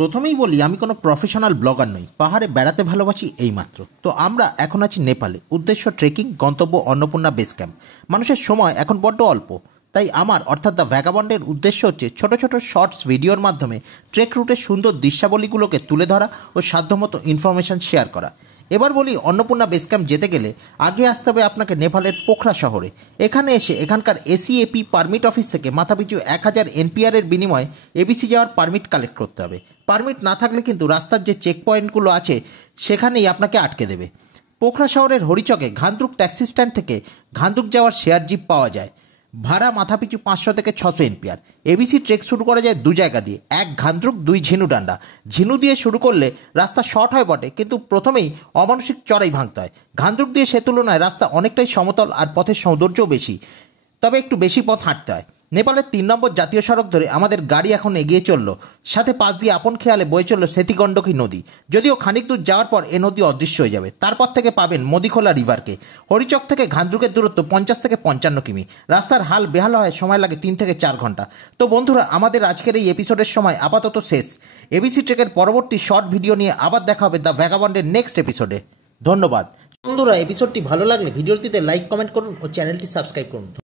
প্রথমেই বলি আমি কোনো প্রফেশনাল ব্লগার নই, পাহাড়ে বেড়াতে ভালোবাসি এইমাত্র। তো আমরা এখন আছি নেপালে, উদ্দেশ্য ট্রেকিং, গন্তব্য অন্নপূর্ণা বেস ক্যাম্প। মানুষের সময় এখন বড্ড অল্প, তাই আমার অর্থাৎ দ্য ভ্যাগাবন্ডের উদ্দেশ্য হচ্ছে ছোট ছোট শর্টস ভিডিওর মাধ্যমে ট্রেক রুটের সুন্দর দৃশ্যাবলীগুলোকে তুলে ধরা ও সাধ্যমতো ইনফরমেশান শেয়ার করা। এবার বলি, অন্নপূর্ণা বেস ক্যাম্প যেতে গেলে আগে আসতে হবে আপনাকে নেপালের পোখরা শহরে। এখানে এসে এখানকার এসিএপি পারমিট অফিস থেকে মাথাপিছু 1000 এনপিআরের বিনিময়ে এবিসি যাওয়ার পারমিট কালেক্ট করতে হবে। পারমিট না থাকলে কিন্তু রাস্তার যে চেক পয়েন্টগুলো আছে সেখানেই আপনাকে আটকে দেবে। পোখরা শহরের হরিচকে ঘান্দরুক ট্যাক্সি স্ট্যান্ড থেকে ঘান্দরুক যাওয়ার শেয়ার জিপ পাওয়া যায়। ভাড়া মাথাপিছু 500 থেকে 600 এনপিআর। এবিসি ট্রেক শুরু করা যায় দু জায়গা দিয়ে, এক ঘান্দরুক, দুই ঝিনুডান্ডা। ঝিনু দিয়ে শুরু করলে রাস্তা শর্ট হয় বটে, কিন্তু প্রথমেই অমানসিক চড়াই ভাঙতে হয়। ঘান্দরুক দিয়ে সে তুলনায় রাস্তা অনেকটাই সমতল আর পথের সৌন্দর্যও বেশি, তবে একটু বেশি পথ হাঁটতে হয়। নেপালের 3 নম্বর জাতীয় সড়ক ধরে আমাদের গাড়ি এখন এগিয়ে চলল, সাথে পাশ দিয়ে আপন খেয়ালে বয়ে চলল সেতিগণ্ডকী নদী। যদিও খানিক দূর যাওয়ার পর এ নদী অদৃশ্য হয়ে যাবে। তারপর থেকে পাবেন মদিখোলা রিভারকে। হরিচক থেকে ঘান্দরুকের দূরত্ব 50 থেকে 55 কিমি। রাস্তার হাল বেহাল হয়, সময় লাগে 3 থেকে 4 ঘন্টা। তো বন্ধুরা, আমাদের আজকের এই এপিসোডের সময় আপাতত শেষ। এবিসি ট্রেকের পরবর্তী শর্ট ভিডিও নিয়ে আবার দেখা হবে দ্য ভ্যাগাবন্ডের নেক্সট এপিসোডে। ধন্যবাদ বন্ধুরা। এপিসোডটি ভালো লাগলে ভিডিওটিতে লাইক, কমেন্ট করুন ও চ্যানেলটি সাবস্ক্রাইব করুন।